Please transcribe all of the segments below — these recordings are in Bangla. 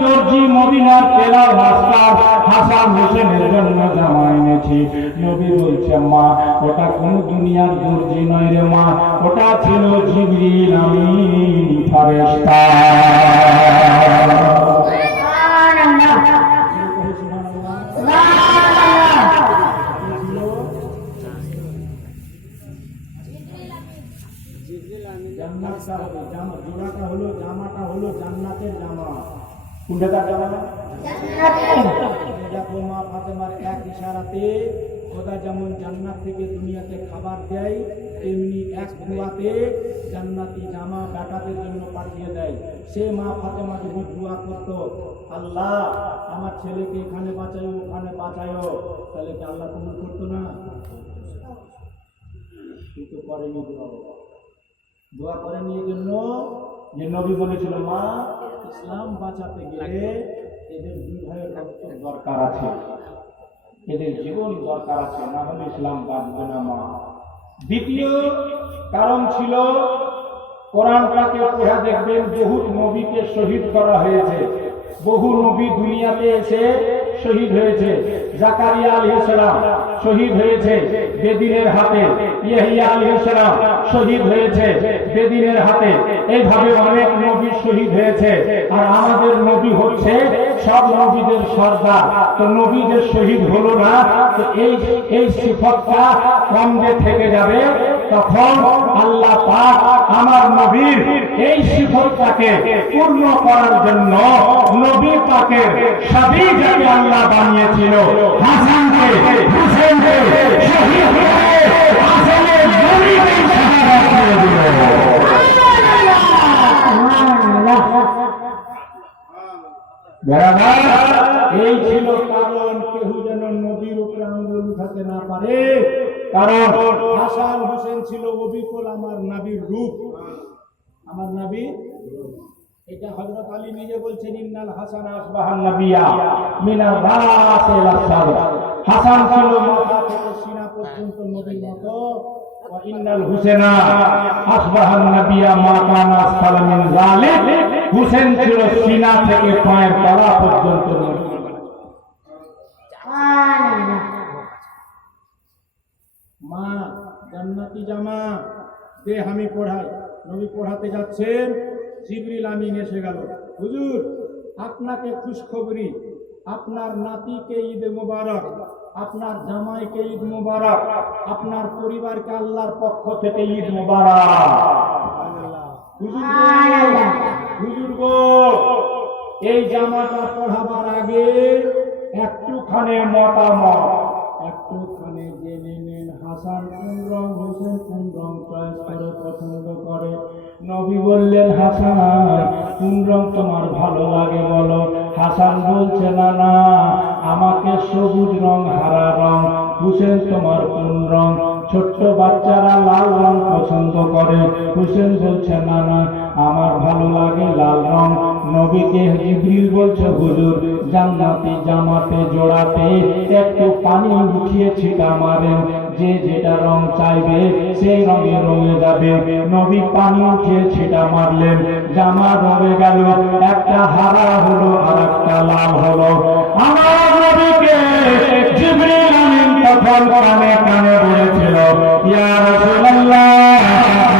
দর্জি মদিনার তেলার মাস্টার হাসান হোসেনের জন্য জামা এনেছি। নবী বলছে মা ওটা কোন দুনিয়ার দর্জি নয় রে মা, ওটা ছিল জিবরিল আমিন ফেরেশতা। জোড়াটা হলো জামাটা হলো জান্নাতের জামা। কোনটা জামা? দেখো মা ফাতেমার এক ইশারাতে খোদা যেমন জান্নাত থেকে দুনিয়াতে খাবার দেয়, তেমনি এক দুয়াতে জান্নাতি জামা বেটাদের জন্য পাঠিয়ে দেয়। সে মা ফাতেমা যদি দোয়া করত, আল্লাহ আমার ছেলেকে এখানে বাঁচাও ওখানে বাঁচাও, তাহলে কি আল্লাহ কবুল করতো না? কিন্তু করেনি দোয়া করেনি। এই জন্য যে নবী বলেছিল মা ইসলাম বাঁচাতে গেলে এদের দুই ভাইয়ের রক্ত দরকার আছে, এদের জীবন দরকার আছে, না হলে ইসলাম বাঁচবে না মা। দ্বিতীয় কারণ ছিল কোরআনটাকে পড়ে দেখবেন বহু নবীকে শহীদ করা হয়েছে, বহু নবী দুনিয়াতে এসে শহীদ হয়েছে। জাকারিয়া আলাইহিস সালাম শহীদ হয়েছে বেদিনের হাতে, ইয়াহইয়া আলাইহিস সালাম শহীদ হয়েছে বেদিনের হাতে। এইভাবে অনেক নবী শহীদ হয়েছে। আর আমাদের নবী হচ্ছে সব নবীদের সর্দার। তো নবী যে শহীদ হলো না, তো এই সিফতটা কম যে থেকে যাবে, তখন আল্লাহ পাক আমার নবীর এই সিফতটাকে পূর্ণ করার জন্য নবী পাকের সবই যাকে আল্লাহ বানিয়েছিল হাসানকে হুসেনকে শহীদ করে হাসানের নবীকে শাহাদাত দিয়ে দিল। এই ছিল কারণ কেউ যেন নবীর উপরে আঙ্গুল উঠাতে না পারে। কারণ হাসান হোসেন ছিল অবিকল আমার নবীর রূপ, আমার নবী। এটা হযরত আলী নিজে বলছেন ইন্নাল হাসান আসবাহান নবিয়া মিনার রাস ইলা সাদর। হাসান ছিল মাথা থেকে সিনা পর্যন্ত নবীর মতো। ওয়া ইন্নাল হুসেনা আসবাহান নবিয়া মা কানা আসফালা মিন যালিক। হুসেন ছিল সিনা থেকে পায়ের তলা পর্যন্ত নবী। মা জান্নাতি জামা দে আমি পড়াই। নবী পড়াতে যাচ্ছেন, জিবরিল আমিন এসে গেল, হুজুর আপনাকে খুশখবরি, আপনার নাতিকে ঈদ মুবারক, আপনার জামাইকে ঈদ মুবারক, আপনার পরিবারকে আল্লাহর পক্ষ থেকে ঈদ মুবারক। হুজুর গো এই জামাটা পড়াবার আগে একটুখানি মতামত, একটুখানি জেনে নেন হাসান কোন রং, হোসেন কোন রং চয়েস করে পছন্দ করে। নবী বললেন হাসান কোন রং তোমার ভালো লাগে বলো। হাসান বলছে না না আমাকে সবুজ রং হারা রং। হোসেন তোমার কোন রং? ছোট্ট বাচ্চারা লাল রং পছন্দ করে। হোসেন বলছে না না আমার ভালো লাগে লাল রং। নবীকে জিবরিল বলছে হুজুর জান্নাতি জামাতে জোড়াতে একটু পানি উঠিয়ে ছিটা মারেন, যে যেটা রং চাইবে সেই রঙে রঙে যাবে। নবী পানি উঠিয়ে ছিটা মারলেন, জামা রঙে গেল, একটা হারা হলো আর একটা লাল হলো। আমার নবীকে জিবরিল আমিন তখন কানে কানে বলেছিল ইয়া রাসূলুল্লাহ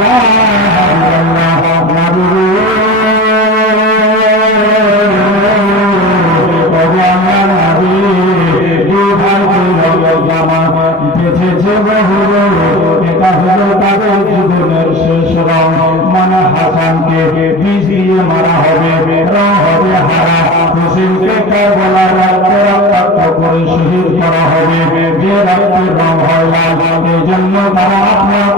ইয়া হাবিবাল্লাহ জীবনের শেষ রং, মানে হাসানকে বিষ দিয়ে মারা হবে, রং হবে হারা। হোসেনকে কারবালার রক্তে রক্তাক্ত করে শহীদ করা হবে, যে রক্তের রং হয় লাল। এই জন্য তারা আপনার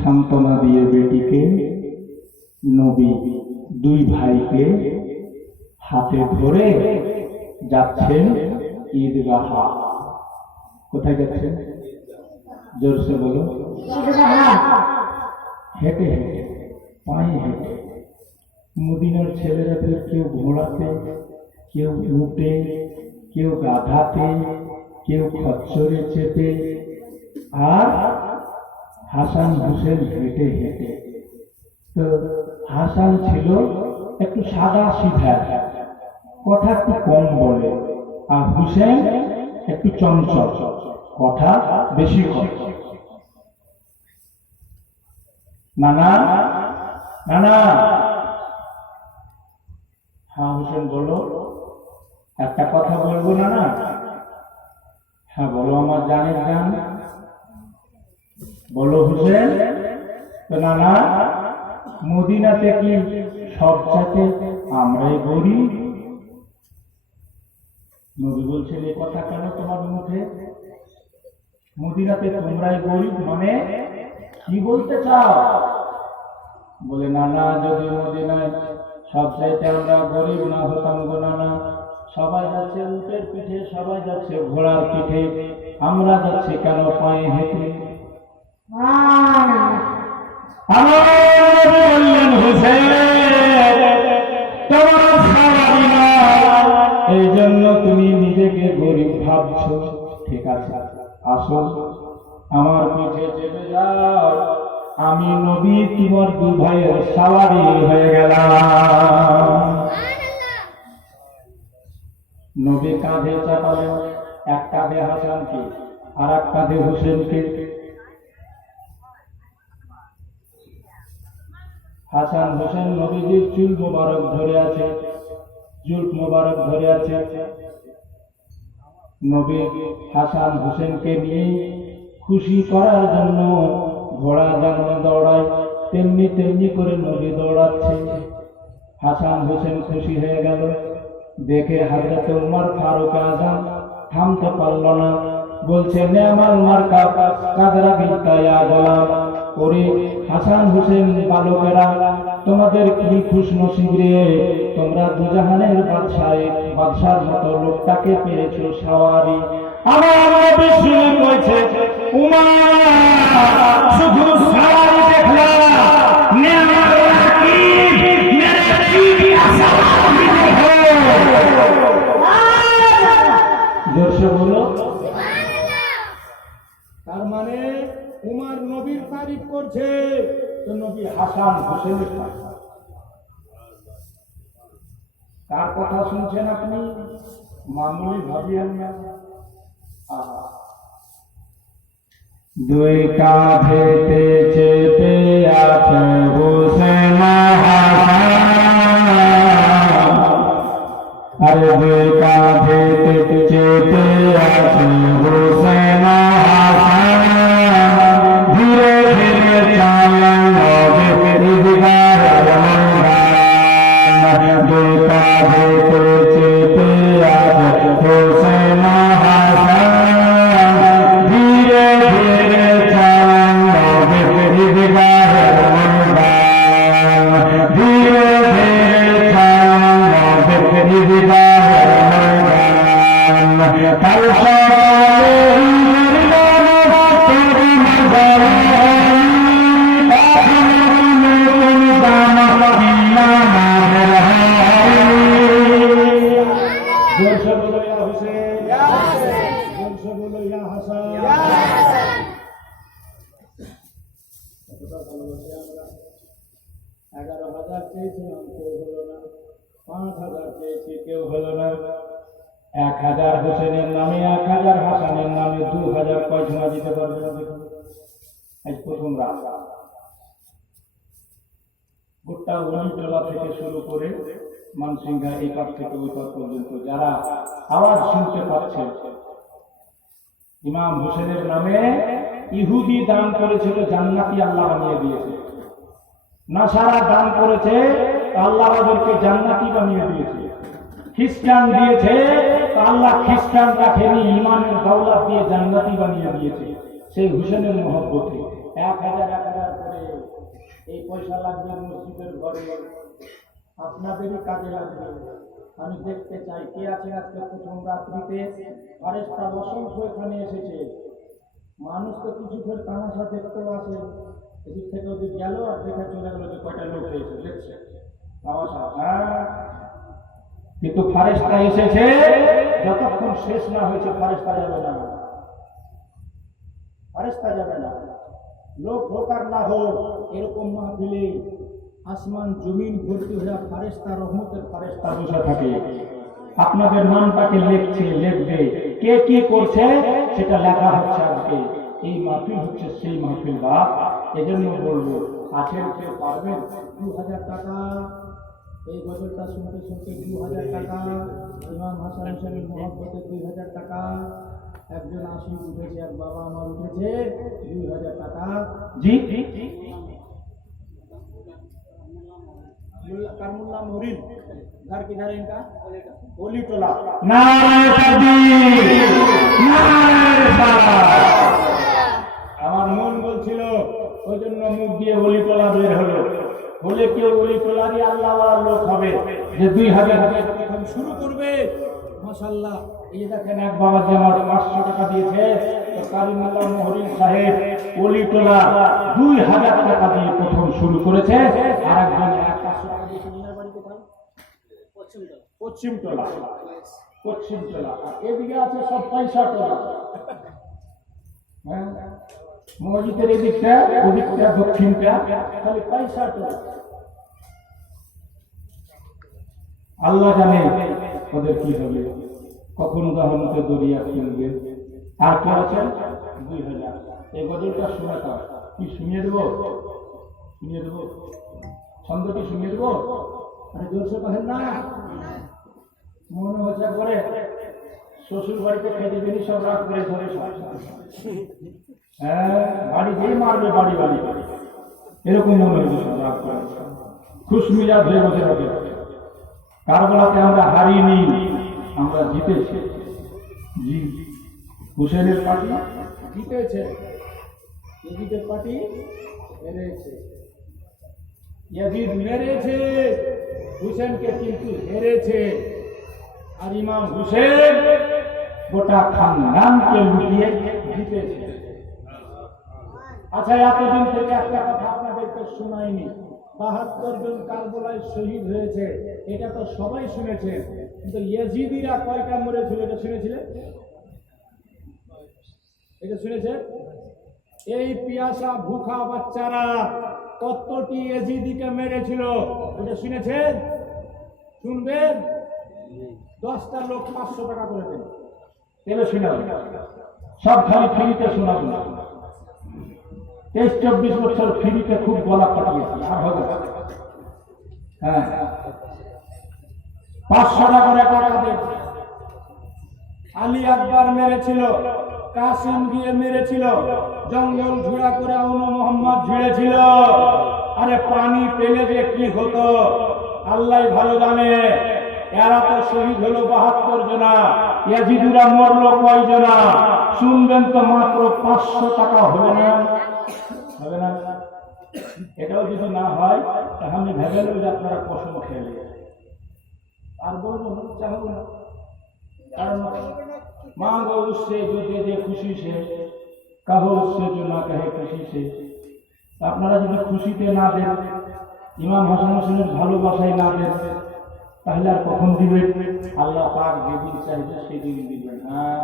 সান্ত্বনা দিয়ে বেটিকে নবী দুই ভাইকে হাতে ধরে যাচ্ছেন ঈদগাহ। কোথায় যাচ্ছেন? জোরসে বলো। হেঁটে হেঁটে, পায়ে হেঁটে। মদিনার ছেলেরা কেউ ঘোড়াতে, কেউ উটে, কেউ গাধাতে, কেউ খচ্চরে চেপে, আর হাসান হোসেন হেঁটে হেঁটে। তো হাসান ছিল একটু সাদা সিধা, কথা একটু কম বলে, আর হুসেন একটু চঞ্চল, কথা বেশি কয়। নানা নানা, হ্যাঁ হুসেন বলো। একটা কথা বলবো নানা? হ্যাঁ বলো আমার জানের জান, বলো হুসেন। তো নানা, মদিনাতে কি সব জাতে আমরাই গরিব? নবী বলছেন এই কথা কেন তোমার মুখে? মদিনাতে তোমরাই গরিব মানে কি বলতে চাও? বলে নানা, যদি মদিনায় সব চাইতে আমরা গরিব না হতাম গো নানা, সবাই যাচ্ছে উটের পিঠে, সবাই যাচ্ছে ঘোড়ার পিঠে, আমরা যাচ্ছি কেন পায়ে হেঁটে? বললেন হুসেন, তোমার সারাই না, এই জন্য তুমি নিজেকে গরিব ভাবছো। ঠিক আছে, আসো আমার পিঠে চেপে যাও, আমি নবী তোমার দু ভাইয়ের সাওয়ারি হয়ে গেলাম। নবী কাঁধে চাপালেন, এক কাঁধে হাসানকে আর এক কাঁধে হুসেনকে। হাসান হোসেন নবীজির চুল মোবারক ধরে আছে, জুলফ মোবারক ধরে আছে। নবী হাসান হোসেনকে নিয়ে খুশি করার জন্য ঘোড়া যেমন দৌড়ায় তেমনি তেমনি করে নবী দৌড়াচ্ছে। হাসান হোসেন খুশি হয়ে গেল দেখে। হযরত উমর ফারুক আযম থামতে পারল না, বলছে নেমাল মার্কা কাদরা বিনতা ইয়া গোলাম। ওরে হাসান হোসেন বালকেরা, তোমাদের কি খুশনসিব রে, তোমরা দুজাহানের বাদশার মতো লোকটাকে পেয়েছো সাওয়ারি। আমার নবী শুনে কইছে, উমর শুধু সাওয়ারি দেখলা, নেমাল রাকিব মেরে কি সাওয়ারি দেখো। জোরসে বলো। তার মানে উমর নবীর তারিফ করছে, তো নবী হাসান হোসেনের তারিফ। কার কথা শুনছেন আপনি? মামুলি ভাবিয়েন না। দুই কাঁধেতে চেপে আছে হোসেন হাসান, আরে দুই কাঁধেতে চেপে আছে হোসেন হাসান, ধীরে ধীরে চালান হবে ঈদগাহের ময়দান। দুই কাঁধেতে চেপে আছে হোসেন হাসান, ধীরে ধীরে চালান হবে ঈদগাহের ময়দান। ধীরে ধীরে চালান হবে ঈদগাহের ময়দান। কাল সকালে চেয়েছিলাম কেউ হলো না, 5,000 চেয়েছি কেউ হলো না। 1,000 হোসেনের নামে 1,000 হাসানের নামে 2,000 কয়জনা দিতে পারবে না? দেখুন আজ প্রথম রাত, গোটা উড়িটোলা থেকে শুরু করে মানসিংহা এই পাশ থেকে ওই পাশ পর্যন্ত যারা আওয়াজ শুনতে পাচ্ছে, ইমাম হোসেনের নামে ইহুদি দান করেছিল, জান্নাতি আল্লাহ বানিয়ে দিয়েছে। নাসারা দান করেছে, আল্লাহ ওদেরকে জান্নাতি বানিয়ে দিয়েছে। খ্রিস্টান দিয়েছে, আল্লাহ খ্রিস্টান রাখেনি, ইমানের দৌলত দিয়ে জান্নাতি বানিয়ে দিয়েছে। সেই হুসেনের মহব্বতে 1,000 করে এই পয়সা লাগবে মসজিদের ঘরে, আপনাদেরই কাজে লাগবে। আমি দেখতে চাই কে আছে আজকে প্রথম রাত্রিতে। ফেরেশতা অসংখ্য এখানে এসেছে। মানুষ তো কিছুক্ষণ তামাশা দেখতেও আসে, এদিক থেকে ওদিক গেল আর দেখে চলে গেল যে কয়টা লোক হয়েছে, দেখছে তামাশা। হ্যাঁ, কিন্তু ফেরেশতা এসেছে, যতক্ষণ শেষ না হয়েছে ফেরেশতা যাবে না, ফেরেশতা যাবে না। লোক হোক আর না হোক, এরকম মাহফিলে আসমান জমিন ভর্তি হয়ে ফেরেশতা, রহমতের ফেরেশতা বসে থাকে। আপনাদের নামটাকে লিখবে, কে কি করছে সেটা লেখা হচ্ছে আজকে। এই মাহফিল হচ্ছে সেই মাহফিল বা এজন্য বলবো, আছেন কেউ পারবেন 2000 টাকা এই গজলটা শুনতে শুনতে 2000 টাকা, ইমাম হাসান হোসেনের মহব্বতে 2000 টাকা, একজন আশি উঠেছে, এক বাবা আমার উঠেছে 2000 টাকা। জি কারমুল্লা মরিন घर किधर है इनका? ओली टोला। আমার মন বলছিল, ওই জন্য মুখ দিয়ে ওলি টোলা বের হলো। বলে কেউ ওলি টোলারই আল্লাহওয়ালা লোক হবে যে 2000 টাকা প্রথম শুরু করবে। মাশাআল্লাহ, এই দেখেন এক বাবা যে আমার 500 টাকা দিয়েছে, তো কারিমুল্লাহ মহরিন সাহেব ওলি টোলা 2000 টাকা দিয়ে প্রথম শুরু করেছে। আর একজন 500 টাকা দিয়েছে। মিনার বাড়ি কোথায়? পশ্চিম টোলা, পশ্চিম টোলা। আর এদিকে আছে সব পয়সা টোলা। হ্যাঁ, মসজিদের এদিকটা, ওদিকটা, দক্ষিণটা খালি পয়সা টোলা। আল্লাহ জানে ওদের কি হবে, কখন উদাহরণকে দরিয়া ফেলবে। আর কে আছেন 2000। এই গজলটা শোনাতে কি শুনিয়ে দেবো? শুনিয়ে দেবো ছন্দটি শুনিয়ে দেবো? আরে জোরসে কহেন না, মনে হচ্ছে করে শ্বশুর বাড়িতে খেতে বেরিয়ে সব রাগ করে ধরে। হ্যাঁ, বাড়ি যেই মারবে বাড়ি বাড়ি, এরকম মনে হয়েছে সব রাগ করে খুশমিজাজ হয়ে বসে থাকে। কারবালাতে আমরা হারিনি, আমরা জিতেছি। জি, হুসেনের পার্টি জিতেছে, ইয়াজিদের পার্টি হেরেছে। ইয়াজিদ মেরেছে হুসেনকে, কিন্তু হেরেছে। আর ইমাম হুসেন গোটা খানদানকে লুটিয়ে জিতেছে। আচ্ছা, এতদিন থেকে একটা কথা আপনাদেরকে শোনায়নি, 72 জন কারবালায় শহীদ হয়েছে, এটা তো সবাই শুনেছে। কিন্তু ইয়াজিদিরা কয়টা মরেছিল এটা শুনেছিলেন? এটা শুনেছে? এই পিয়াসা ভুখা বাচ্চারা কতটি ইয়াজিদিকে মেরেছিল এটা শুনেছেন? শুনবেন? 10টা লোক 500 টাকা করে দেন, এলো শোনাবেন। সব খালি ফ্রিতে শোনাবেন। 23-24 বছর ফ্রিতে খুব গলা কাটিয়েছি, আর হবে। হ্যাঁ, 500 টাকা দেন। আলী আকবর মেরেছিল, কাসিম দিয়ে মেরেছিল, জঙ্গল ঝুড়া করে আউন মোহাম্মদ ঝুড়েছিল। আরে পানি পেলে যে কি হতো আল্লাহ ভালো জানে। এরা তো শহীদ হলো 72 জনা, ইয়াজিদুরা মরলো কয় জনা? শুনবেন তো, মাত্র 500 টাকা হবে না? হবে না? এটাও যদি না হয় তাহলে ভেবে নেব যে আপনারা পশম খেলে। আর বলবো চাহব না, কারণ मांगो उससे जो दे दे खुशी से, कहो उससे जो ना कहे खुशी से। আপনারা যদি খুশিতে না দেন, ইমাম হাসান হোসেনের ভালোবাসায় না দেন, তাহলে আর কখন দিবেন? আল্লাহ পাক যেদিন চাইবে সেদিন দিবেন। হ্যাঁ,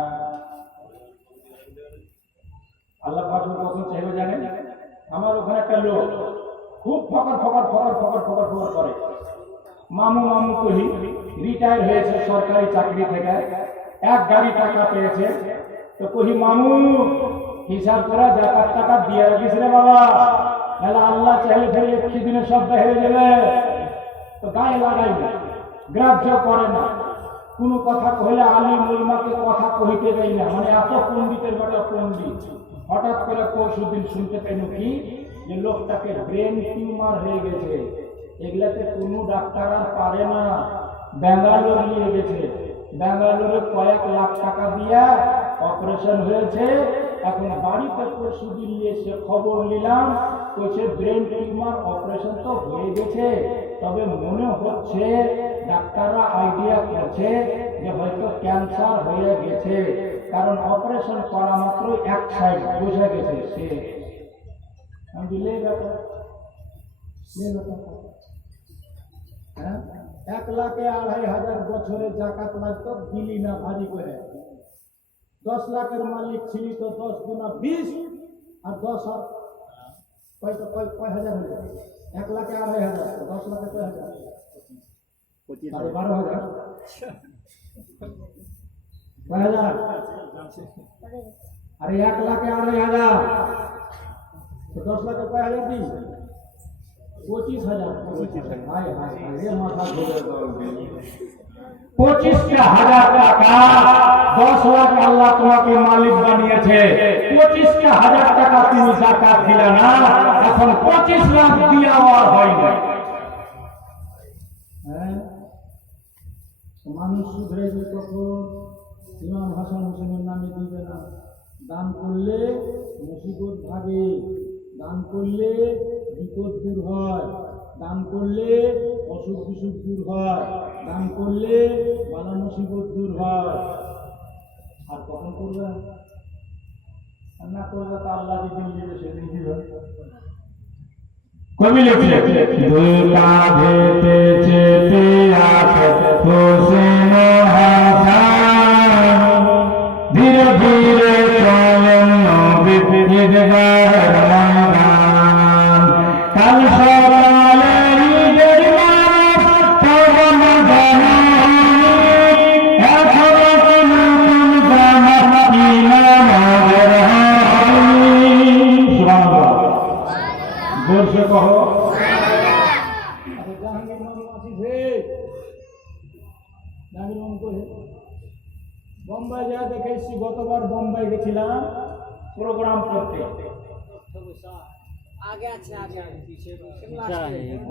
আল্লাহ পাক কখন চাইবে জানেন? আমার ওখানে একটা লোক খুব ফকর ফকর ফকর ফকর ফকর ফকর করে। মামু মামু কহি রিটায়ার হয়েছে সরকারি চাকরি থেকে, এক গাড়ি টাকা পেয়েছে। তো কহি মামু হিসাব করে জাকাত টাকা দিয়ে রাখিস রে বাবা, তাহলে আল্লাহ চাইলে ফের 1 দিনে সব হেরে যাবে। তো গায়ে লাগাই না, গ্রাহ্য করে না, কোনো কথা কইলে আলিম উলামাকে কথা কইতে দেয় না। মানে এত পণ্ডিতের বেটা পণ্ডিত। হঠাৎ করে পরশুদিন শুনতে পেল কি যে লোকটাকে ব্রেন টিউমার হয়ে গেছে। এগুলাতে কোনো ডাক্তার আর পারে না, ব্যাঙ্গালোর নিয়ে গেছে। ব্যাঙ্গালোরে কয়েক লাখ টাকা দিয়া অপারেশন হয়েছে। এখন বাড়িতে পরশুদিন এসে খবর নিলাম কইছে ব্রেন টিউমার অপারেশন তো হয়ে গেছে, তবে মনে হচ্ছে ডাক্তাররা আইডিয়া করছে যে হয়তো ক্যান্সার হয়ে গেছে, কারণ অপারেশন করা মাত্র এক সাইড বসে গেছে। সে আমি লে ব্যাপার হ্যাঁ, 1,02,500 বছরে জাকাত লাগতো, দিলি না ভারী করে। 10 লাখের মালিক ছিলি তো 10 গুণা 20 আর 10 আর কয় হাজার হয়ে যাবে? 1,02,500, 10 লাখে কয় হাজার? 12,000। কয় হাজার? আরে 1,02,500 তো 10 লাখে কয় হাজার দিই? 25,000। 25,000 টাকা, 10 লাখ আল্লাহ তোমাকে মালিক বানিয়েছে, 25,000 টাকা তুমি যাকাত দিলা না, এখন 25 লাখ দিয়াও আর হয় না। মানুষ শুধরে তখন ইমাম হাসান হোসেনের নামে দিবে না। দান করলে মুসিবত ভাগে, দান করলে বিপদ দূর হয়, দান করলে অসুখ বিসুখ দূর হয়, দান করলে বালা মুসিবত দূর হয়। আর কখন করবে? আর না করবে তা আল্লাহ যেদিন দিবে সেদিন দিবে। কবি লিখছে, দুই কাঁধে চেপে আছে হোসেন হাসান, ধীরে ধীরে চলেন নবী ঈদগাহের ময়দান। কাল সকালে ঈদের নামাজ পড়ন জানানি, এখনো কি নতুন জামা ইমামের হয়নি। সুবহানাল্লাহ, জোরসে কহো। জাহাঙ্গীর মামু আসিস হে, জাহাঙ্গীর মামু কই? বোম্বাই যা দেখেছি, গতবার বোম্বাই গেছিলাম প্রোগ্রাম করতে।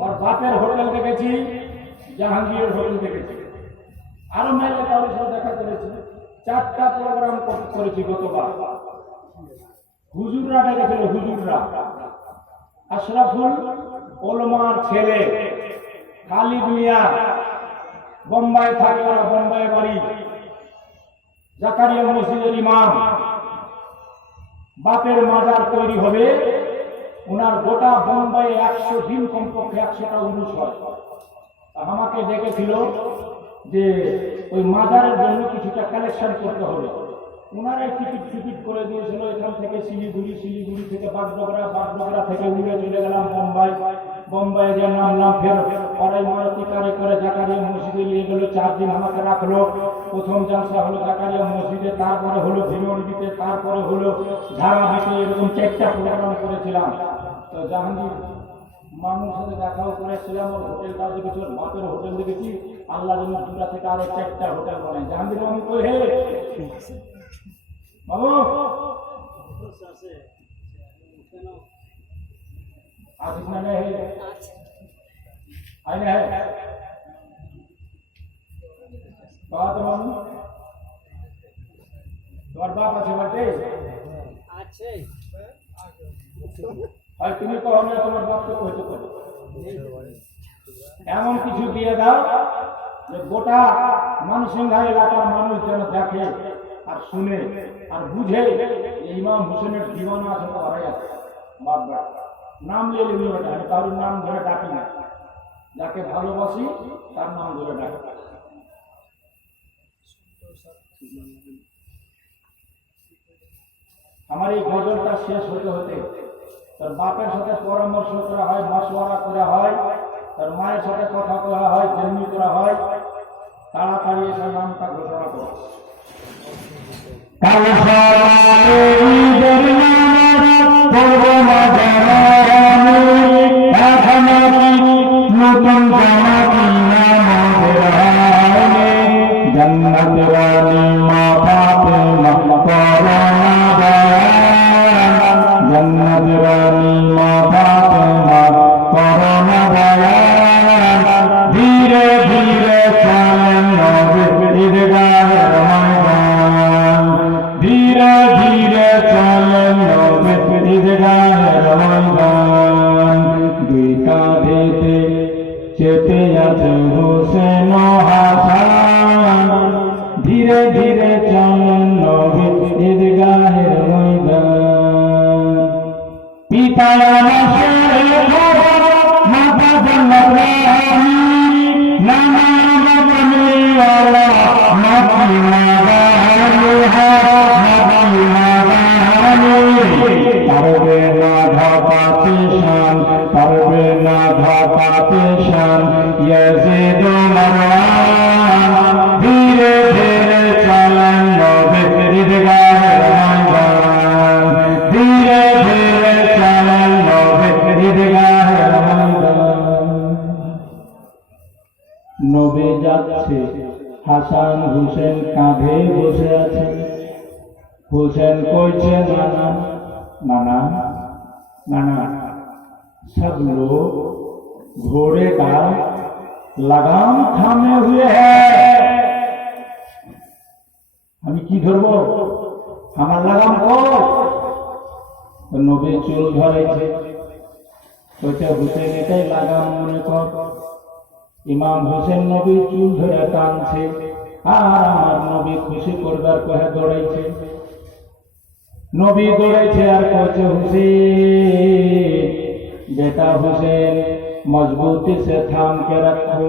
ওর বাপের হোটেল দেখেছি, জাহাঙ্গীর হোটেল দেখেছি, আরো মেলে কারোর সাথে দেখা করেছি। 4টা প্রোগ্রাম করেছি গতবার। হুজুররা ডেকেছিল, হুজুররা আশরাফুল ওলমার ছেলে খালিদ মিয়া, বোম্বাই থাকে ওরা, বোম্বাই বাড়ি, জাকারিয়া মসজিদের ইমাম। বাপের মাজার তৈরি হবে, ওনার গোটা বোম্বাই 100 দিন কমপক্ষে 100টা উরুস হয়। আমাকে ডেকেছিল যে ওই মাজারের জন্য কিছুটা কালেকশন করতে হবে। ওনারাই টিকিট করে দিয়েছিল এখান থেকে শিলিগুড়ি, শিলিগুড়ি থেকে বাগডোগরা, বাগডোগরা থেকে উড়ে চলে গেলাম বোম্বাই। বোম্বাই যে নামলাম, ফের পরে মারুতি কারে করে জাকারিয়া মসজিদে নিয়ে গেল। 4 দিন আমাকে রাখলো। প্রথম জালসা হলো জাকারিয়া মসজিদে, তারপরে হলো ভিমরদিতে, তারপরে হলো ঝাড়াহাটে। এরকম 4টা প্রোগ্রাম করেছিলাম। তো জাহাঙ্গীর মামুর সাথে দেখাও করেছিলাম, ওর হোটেলটাও দেখেছি, ওর বাপের হোটেল দেখেছি। আল্লাহ যেন 2টা থেকে আরো 4টা হোটেল বানাই। জাহাঙ্গীর মামু কই হে বাবু? আসিস না হে? আই না হে? বাবা তো মামু, তোমার বাপ আছে বাড়িতে? আছে। আর তুমি কहो না তোমার বাপকে কইতে পারো। এমন কিছু দিয়ে দাও যে গোটা মানসিংহা এলাকার মানুষ যেন দেখে আর শুনে আর বুঝে ইমাম হোসেনের দিওয়ানা আছে, তো হারাই আছে। বাপ বাপ নাম নিয়ে নিল, আমি কারোর নাম ধরে ডাকি না, যাকে ভালোবাসি তার নাম ধরে ডাকি। আমার এই গজলটা শেষ হতে হতে তার বাপের সাথে পরামর্শ করা হয়, মশওয়ারা করা হয়, তার মায়ের সাথে কথা করা হয়, জন্মি করা হয়। তাড়াতাড়ি এসে নামটা ঘোষণা করা। धीरे धीरे चलन पेशान यजीद मरवान धीरे धीरे चलन नबी ईदगाह रमजान धीरे धीरे चलन नबी ईदगाह रमजान नबी যাচ্ছে হাসান হুসেন কাঁধে বসে আছে হুসেন কইছে নানা नाना नाना सब लोग घोड़े का लगाम थामे हुए हैं हमें की धरबो हमार लगाम को नबी चुल धराइছে কইছে হুসেন এটাই লাগাম মনে কর ইমাম হোসেন নবী চুল ধরে টানছে আর আমার নবী খুশি করবার কহে দৌড়াইছে नबी दौड़े और कहे हुसैन बेटा हुसैन मजबूती से थाम के रखो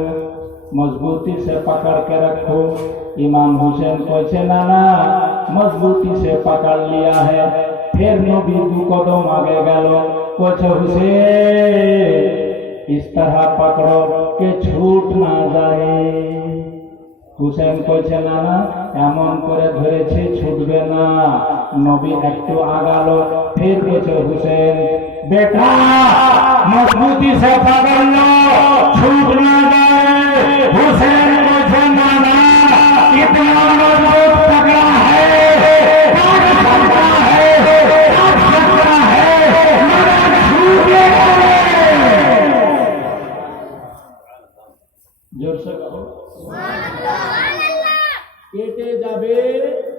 मजबूती से पकड़ के रखो इमाम हुसैन कहे नाना मजबूती से पकड़ लिया है फिर नबी दो कदम आगे गल कहे हुसैन इस तरह पकड़ो कि छूट ना जाए হুসেন কইছে নানা এমন করে ধরেছে ছুটবে না নবী একটু আগালো ফির কইছে হুসেন বেটা মজবুতি সে পকড় লো ছুট না जाए হুসেন কইছে নানা कितना मजबूत पकड़ा है काट सकता है मगर छूटेगा जोर से कहो केटे जाबे